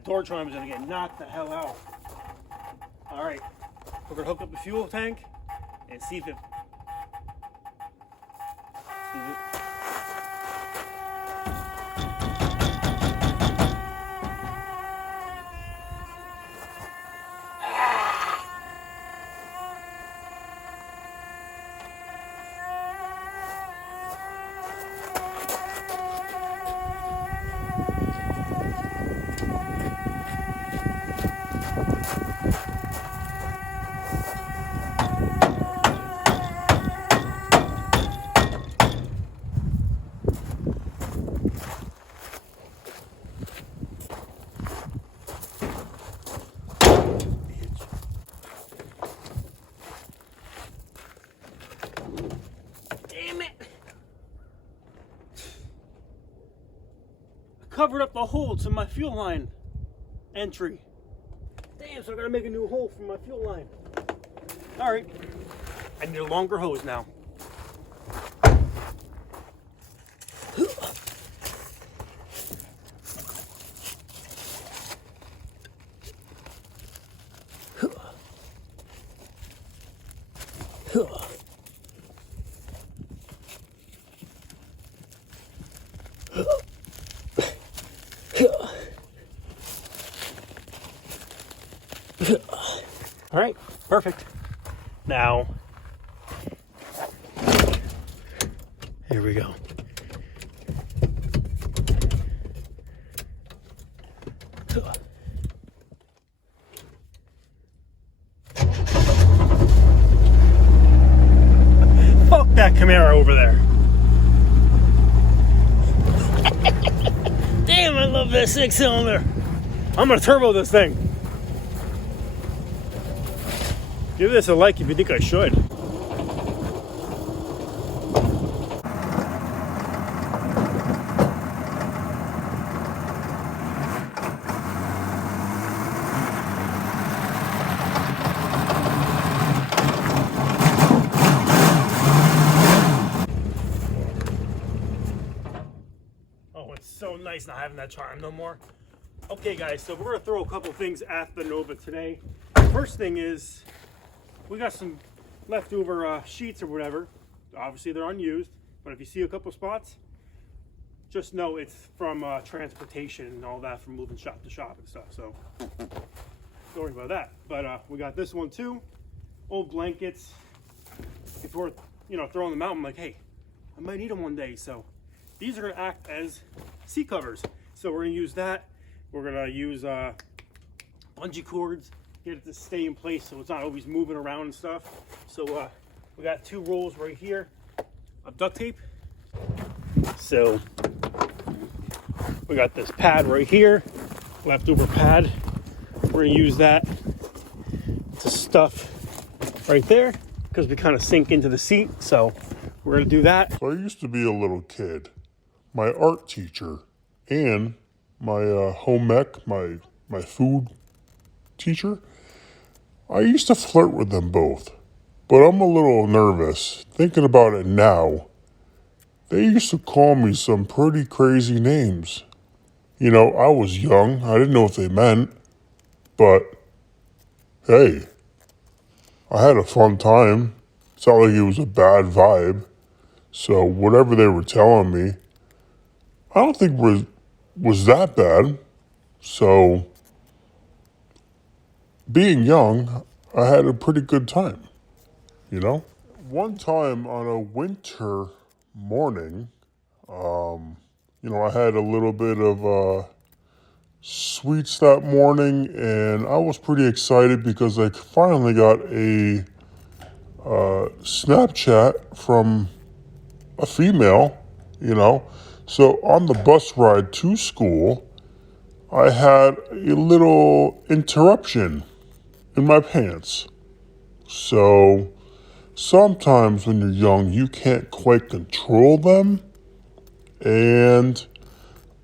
that door trim is gonna get knocked the hell out. All right, we're gonna hook up the fuel tank and see if it. Covered up the hole to my fuel line entry. Damn, so I gotta make a new hole for my fuel line. All right, I need a longer hose now. All right, perfect. Now, here we go. Fuck that Camaro over there. Damn, I love that 6-cylinder. I'm gonna turbo this thing. Give this a like if you think I should. Oh, it's so nice not having that charm no more. Okay guys, so we're gonna throw a couple things at the Nova today. First thing is, we got some leftover sheets or whatever. Obviously they're unused, but if you see a couple spots, just know it's from transportation and all that, from moving shop to shop and stuff. So don't worry about that. But we got this one too, old blankets. Before throwing them out, I'm like, hey, I might need them one day. So these are gonna act as seat covers. So we're gonna use that. We're gonna use bungee cords, get it to stay in place so it's not always moving around and stuff. So we got 2 rolls right here of duct tape. So we got this pad right here, leftover pad. We're gonna use that to stuff right there because we kind of sink into the seat. So we're gonna do that. So I used to be a little kid. My art teacher and my home ec, my food teacher, I used to flirt with them both, but I'm a little nervous. Thinking about it now, they used to call me some pretty crazy names. You know, I was young, I didn't know what they meant, but hey, I had a fun time. It's not like it was a bad vibe. So whatever they were telling me, I don't think was that bad. So being young, I had a pretty good time, you know? One time on a winter morning, I had a little bit of sweets that morning, and I was pretty excited because I finally got a Snapchat from a female, So on the bus ride to school, I had a little interruption in my pants. So sometimes when you're young, you can't quite control them. And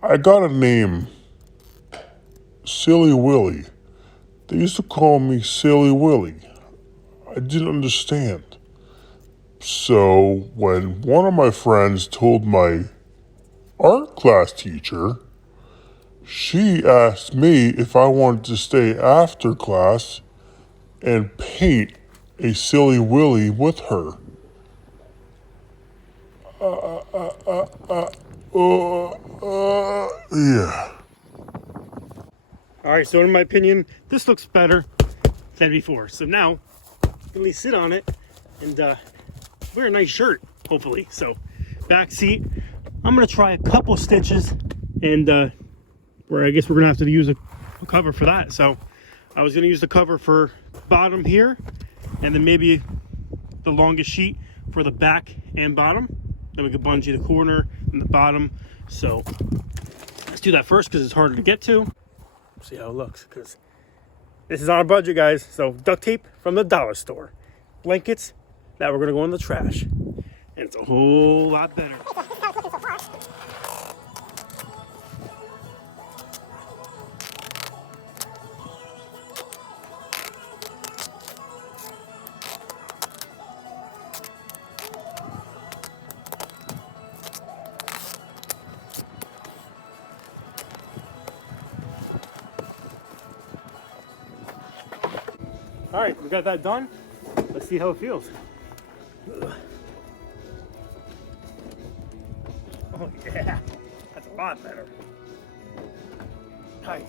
I got a name, Silly Willy. They used to call me Silly Willy. I didn't understand. So when one of my friends told my art class teacher, She asked me if I wanted to stay after class and paint a silly willy with her. Yeah. All right, so in my opinion, this looks better than before. So now, at least sit on it and wear a nice shirt, hopefully. So, back seat, I'm gonna try a couple stitches, and where I guess we're gonna have to use a cover for that. So, I was gonna use the cover for bottom here, and then maybe the longest sheet for the back and bottom. Then we could bungee the corner and the bottom. So, let's do that first because it's harder to get to. See how it looks, because this is on a budget, guys. So duct tape from the dollar store, blankets that we're gonna go in the trash, and it's a whole lot better. All right, we got that done. Let's see how it feels. Oh yeah, that's a lot better. Nice.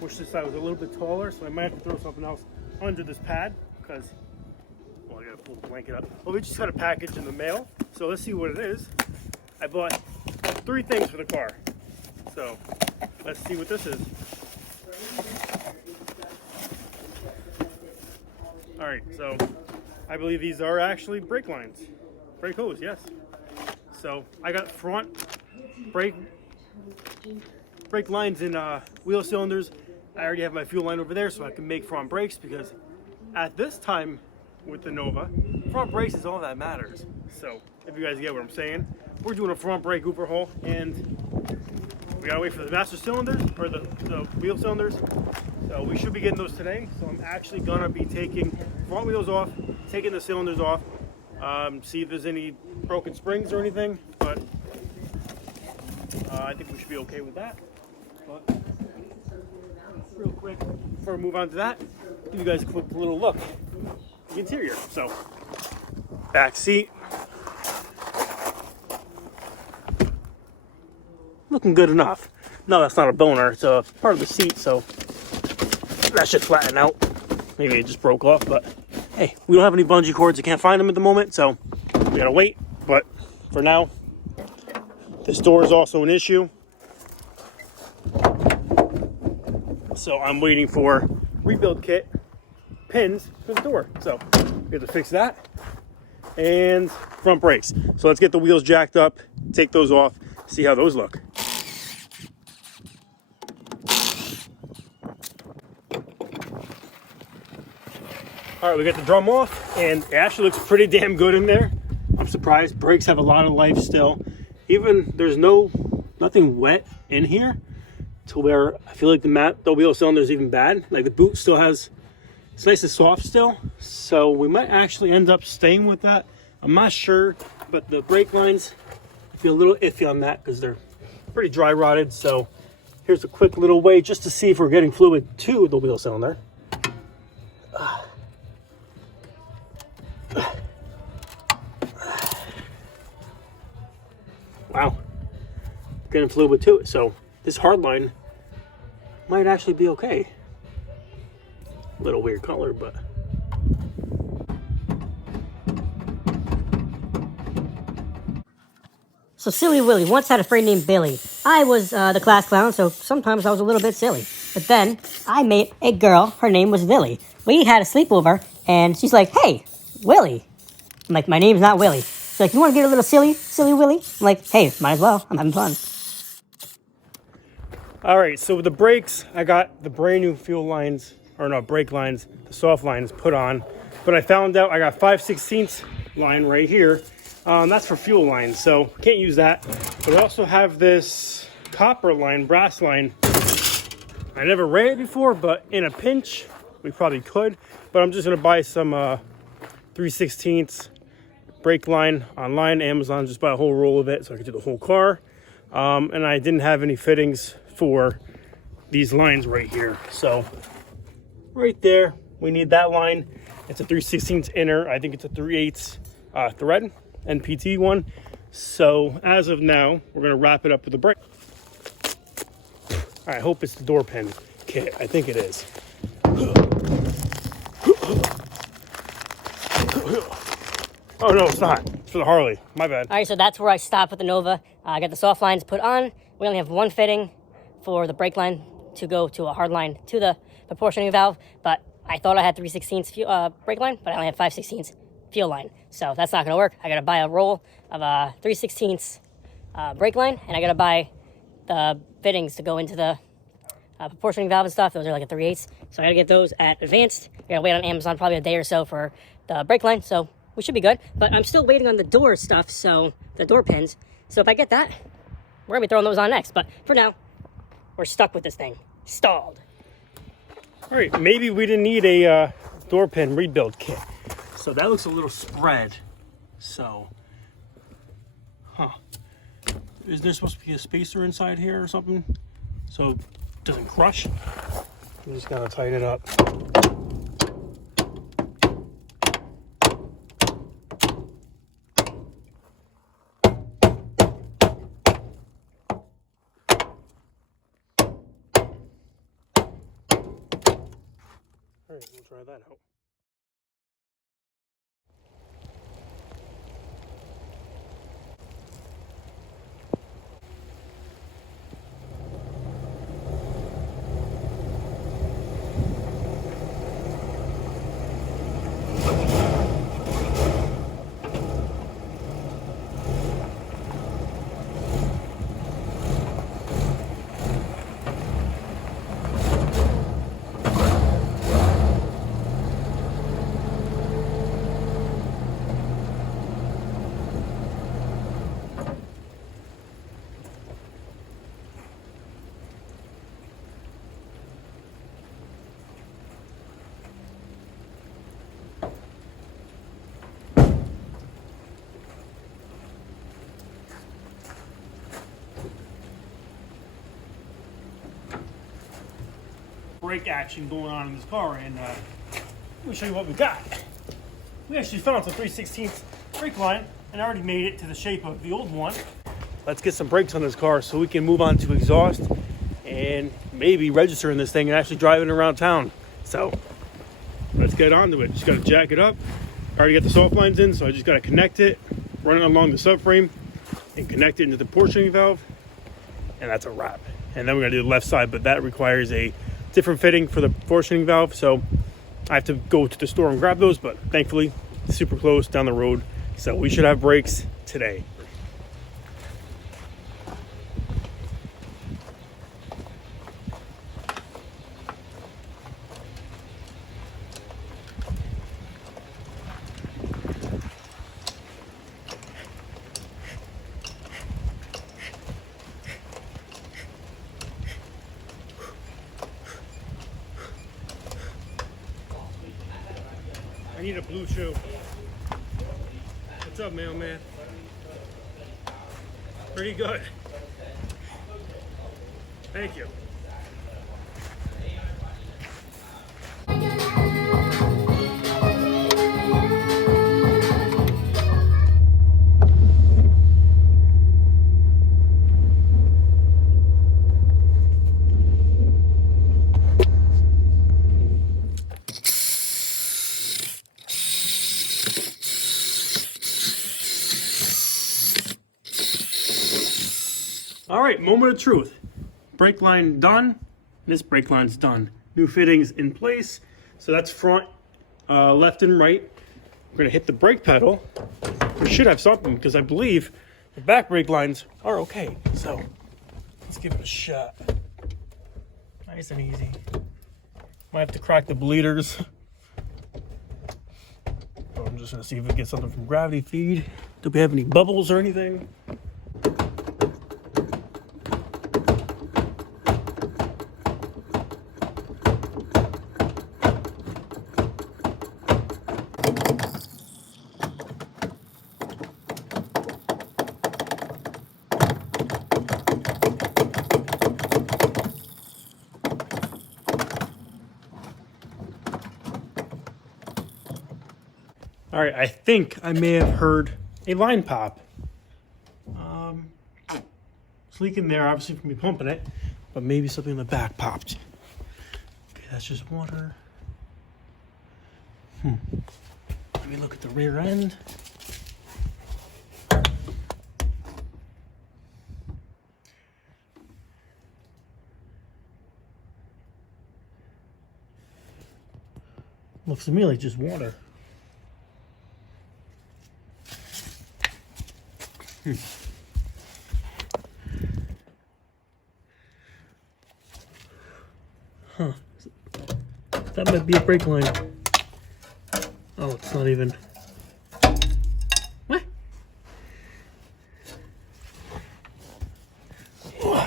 Wish this side was a little bit taller, so I might have to throw something else under this pad because, well, I gotta pull the blanket up. Well, we just got a package in the mail, so let's see what it is. I bought 3 things for the car, so let's see what this is. All right, so I believe these are actually brake lines, brake hose, yes. So I got front brake lines in wheel cylinders. I already have my fuel line over there, so I can make front brakes, because at this time with the Nova, front brakes is all that matters. So if you guys get what I'm saying, we're doing a front brake overhaul, and we gotta wait for the master cylinders, or the wheel cylinders. So we should be getting those today. So I'm actually gonna be taking front wheels off, taking the cylinders off, see if there's any broken springs or anything, but I think we should be okay with that. But real quick, before we move on to that, give you guys a quick little look at the interior. So, back seat. Looking good enough. No, that's not a boner, it's a part of the seat, so that should flatten out. Maybe it just broke off, but hey, we don't have any bungee cords. I can't find them at the moment, so we gotta wait. But for now, this door is also an issue. So I'm waiting for rebuild kit pins for the door. So we have to fix that. And front brakes. So let's get the wheels jacked up, take those off, see how those look. All right, we got the drum off, and it actually looks pretty damn good in there. I'm surprised. Brakes have a lot of life still. Even there's nothing wet in here to where I feel like the wheel cylinder is even bad. Like the boot still has, it's nice and soft still. So we might actually end up staying with that. I'm not sure, but the brake lines, I feel a little iffy on that because they're pretty dry rotted. So here's a quick little way just to see if we're getting fluid to the wheel cylinder. Wow, getting fluid to it. So this hard line might actually be okay. A little weird color, but So Silly Willy once had a friend named Billy. I was the class clown, so sometimes I was a little bit silly. But then I met a girl, her name was Lily. We had a sleepover, and she's like, "Hey, Willy." I'm like, "My name's not Willy." She's like, "You want to get a little silly, Willy?" I'm like, "Hey, might as well. I'm having fun." all right. So with the brakes, I got the brand new fuel lines, or no, brake lines, the soft lines put on. But I found out I got 5/16 line right here. That's for fuel lines, so can't use that. But I also have this copper line, brass line. I never ran it before, but in a pinch, we probably could. But I'm just gonna buy some 3/16 brake line online, Amazon, just buy a whole roll of it so I could do the whole car. And I didn't have any fittings for these lines right here. So right there, we need that line. It's a 3/16 inner. I think it's a 3/8 thread NPT one. So as of now, we're gonna wrap it up with a brake. I hope it's the door pin kit. I think it is. Oh no, it's not. It's for the Harley. My bad. All right, so that's where I stopped with the Nova. I got the soft lines put on. We only have one fitting for the brake line to go to a hard line to the proportioning valve, but I thought I had 3/16 brake line, but I only had 5/16 fuel line. So that's not gonna work. I gotta buy a roll of 3/16 brake line, and I gotta buy the fittings to go into the proportioning valve and stuff. Those are like a 3/8. So I gotta get those at Advanced. I gotta wait on Amazon probably a day or so for the brake line, so we should be good. But I'm still waiting on the door stuff, so the door pins. So if I get that, we're gonna be throwing those on next. But for now, we're stuck with this thing. Stalled. All right, maybe we didn't need a door pin rebuild kit. So that looks a little spread. So, is there supposed to be a spacer inside here or something? So it doesn't crush? I'm just gonna tighten it up. All right, we'll try that out. Brake action going on in this car, and let me show you what we got. We actually found some 3/16 brake line, and I already made it to the shape of the old one. Let's get some brakes on this car so we can move on to exhaust and maybe registering this thing and actually driving around town. So let's get on to it. Just gotta jack it up. I already got the soft lines in, so I just gotta connect it, run it along the subframe, and connect it into the portioning valve, and that's a wrap. And then we're gonna do the left side, but that requires a different fitting for the portioning valve, so I have to go to the store and grab those, but thankfully super close down the road, so we should have brakes today. I need a blue shoe. What's up, mailman? Pretty good. Thank you. All right, moment of truth. Brake line done. This brake line's done. New fittings in place. So that's front, left and right. We're gonna hit the brake pedal. We should have something because I believe the back brake lines are okay. So let's give it a shot. Nice and easy. Might have to crack the bleeders. So I'm just gonna see if we get something from gravity feed. Do we have any bubbles or anything? All right, I think I may have heard a line pop. It's leaking there, obviously from me pumping it, but maybe something in the back popped. Okay, that's just water. Let me look at the rear end. Looks to me like just water. Huh. That might be a brake line. Oh, it's not even. What? I'm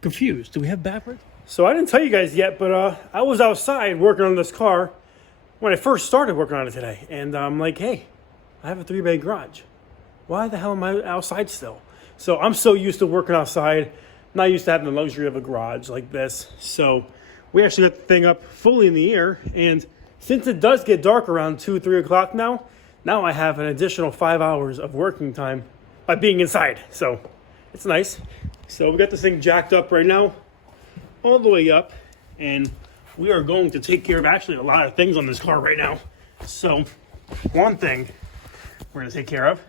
confused. Do we have back brakes? So I didn't tell you guys yet, but I was outside working on this car when I first started working on it today. And I'm like, hey, I have a 3-bay garage. Why the hell am I outside still? So I'm so used to working outside, not used to having the luxury of a garage like this. So we actually got the thing up fully in the air. And since it does get dark around 2, 3 o'clock now I have an additional 5 hours of working time by being inside. So it's nice. So we got this thing jacked up right now, all the way up. And we are going to take care of actually a lot of things on this car right now. So one thing we're going to take care of,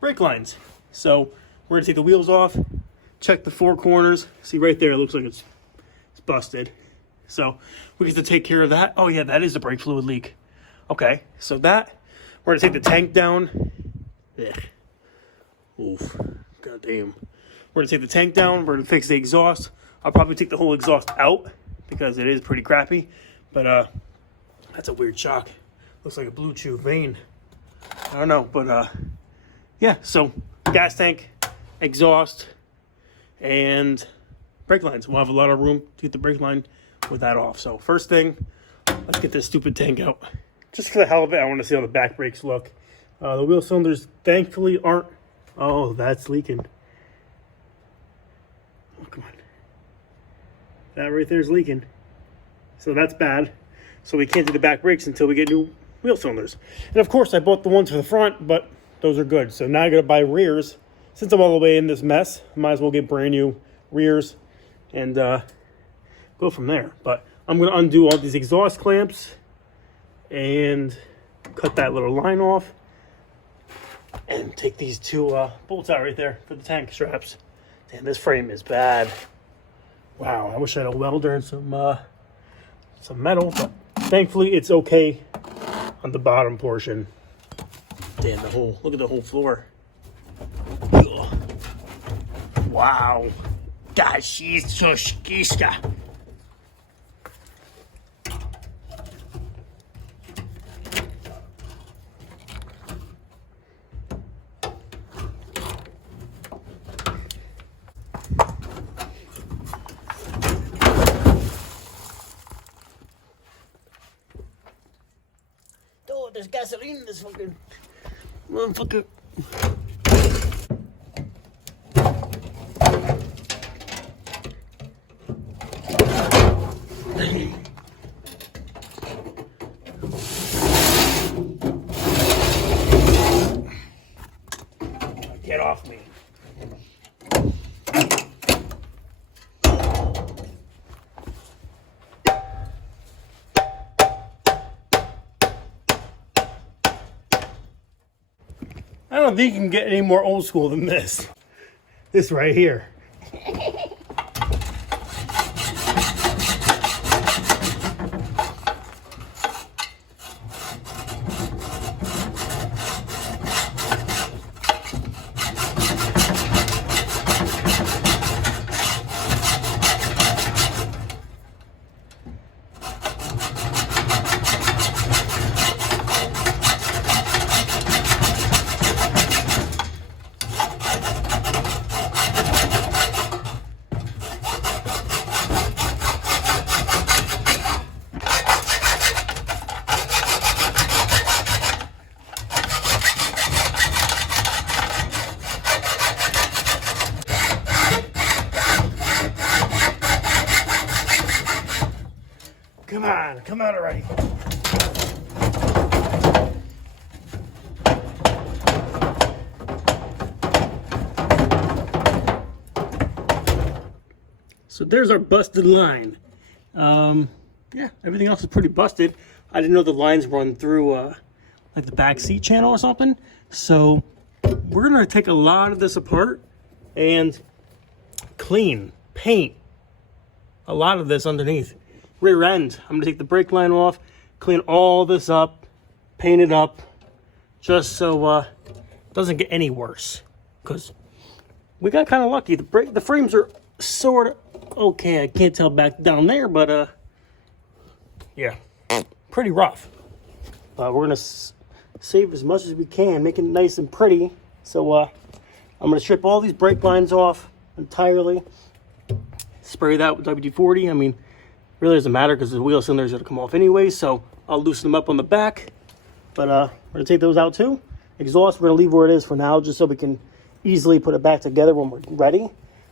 brake lines. So we're going to take the wheels off, check the 4 corners. See right there, it looks like it's busted. So we get to take care of that. Oh yeah, that is a brake fluid leak. Okay, so that, we're going to take the tank down. Ugh. Oof, god damn. We're going to take the tank down, we're going to fix the exhaust. I'll probably take the whole exhaust out because it is pretty crappy. But that's a weird shock. Looks like a blue chew vein. I don't know, but yeah, so gas tank, exhaust, and brake lines. We'll have a lot of room to get the brake line with that off. So first thing, let's get this stupid tank out. Just for the hell of it, I want to see how the back brakes look. The wheel cylinders thankfully aren't. Oh, that's leaking. Oh, come on. That right there is leaking. So that's bad. So we can't do the back brakes until we get new wheel cylinders. And of course, I bought the ones for the front, but those are good. So now I gotta buy rears. Since I'm all the way in this mess, I might as well get brand new rears and go from there. But I'm gonna undo all these exhaust clamps and cut that little line off and take these 2 bolts out right there for the tank straps. Damn, this frame is bad. Wow, I wish I had a welder and some metal, but thankfully it's okay on the bottom portion. Damn, look at the whole floor. Ugh. Wow. Das ist so skiska. Oh, there's gasoline in this fucking motherfucker. Get off me. I don't think you can get any more old school than this. This right here. Come on, come out already. So there's our busted line. Yeah, everything else is pretty busted. I didn't know the lines run through like the back seat channel or something. So we're gonna take a lot of this apart and clean, paint a lot of this underneath. Rear end, I'm gonna take the brake line off, clean all this up, paint it up, just so it doesn't get any worse. Because we got kind of lucky. The frames are sort of okay. I can't tell back down there, but yeah, pretty rough. We're gonna save as much as we can, make it nice and pretty. So I'm gonna strip all these brake lines off entirely. Spray that with WD-40. I mean, really doesn't matter because the wheel cylinders are gonna come off anyway. So I'll loosen them up on the back. But we're gonna take those out too. Exhaust we're gonna leave where it is for now, just so we can easily put it back together when we're ready.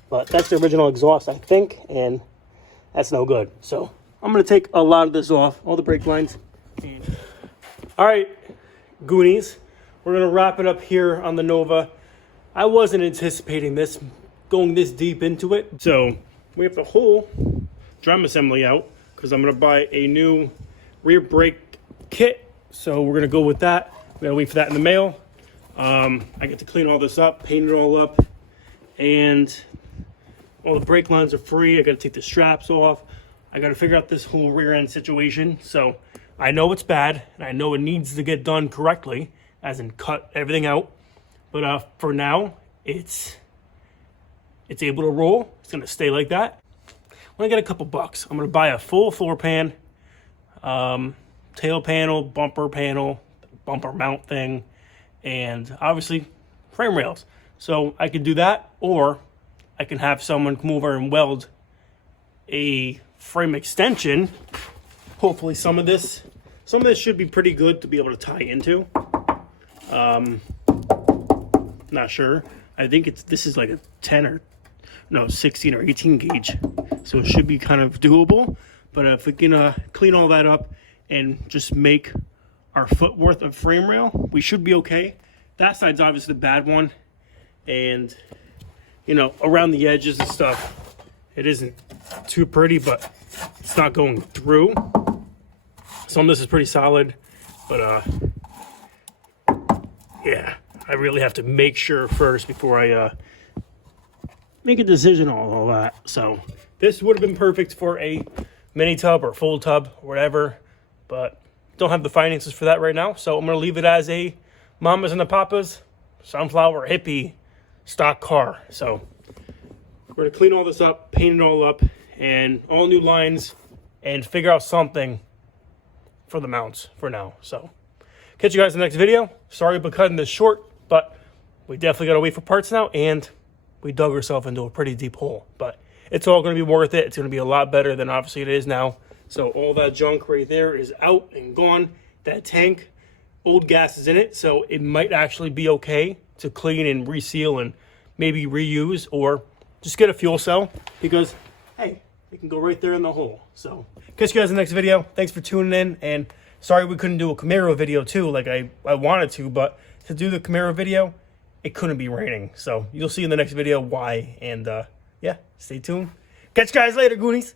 But that's the original exhaust, I think, and that's no good. So I'm gonna take a lot of this off, all the brake lines. All right, Goonies, we're gonna wrap it up here on the Nova. I wasn't anticipating this, going this deep into it. So we have the whole drum assembly out because I'm gonna buy a new rear brake kit. So we're gonna go with that. We gotta wait for that in the mail. I get to clean all this up, paint it all up, and all the brake lines are free. I gotta take the straps off. I gotta figure out this whole rear end situation. So I know it's bad, and I know it needs to get done correctly, as in cut everything out. But for now, it's able to roll. It's gonna stay like that. When I get a couple bucks, I'm gonna buy a full floor pan, tail panel, bumper mount thing, and obviously frame rails. So I could do that, or I can have someone come over and weld a frame extension. Hopefully some of this should be pretty good to be able to tie into. Not sure. I think this is like a 16 or 18 gauge. So it should be kind of doable. But if we can clean all that up and just make our foot worth of frame rail, we should be okay. That side's obviously the bad one. And, you know, around the edges and stuff, it isn't too pretty, but it's not going through. Some of this is pretty solid, but yeah, I really have to make sure first before I make a decision on all that. So this would have been perfect for a mini tub or full tub or whatever, but don't have the finances for that right now. So I'm gonna leave it as a Mamas and the Papas sunflower hippie stock car. So we're gonna clean all this up, paint it all up, and all new lines, and figure out something for the mounts for now. So catch you guys in the next video. Sorry about cutting this short, but we definitely gotta wait for parts now, and we dug ourselves into a pretty deep hole. But it's all gonna be worth it. It's gonna be a lot better than obviously it is now. So all that junk right there is out and gone. That tank, old gas is in it, so it might actually be okay to clean and reseal and maybe reuse, or just get a fuel cell, because hey, it can go right there in the hole. So catch you guys in the next video. Thanks for tuning in, and sorry we couldn't do a Camaro video too like I wanted to, but to do the Camaro video, it couldn't be raining. So you'll see in the next video why, and yeah, stay tuned. Catch you guys later, Goonies.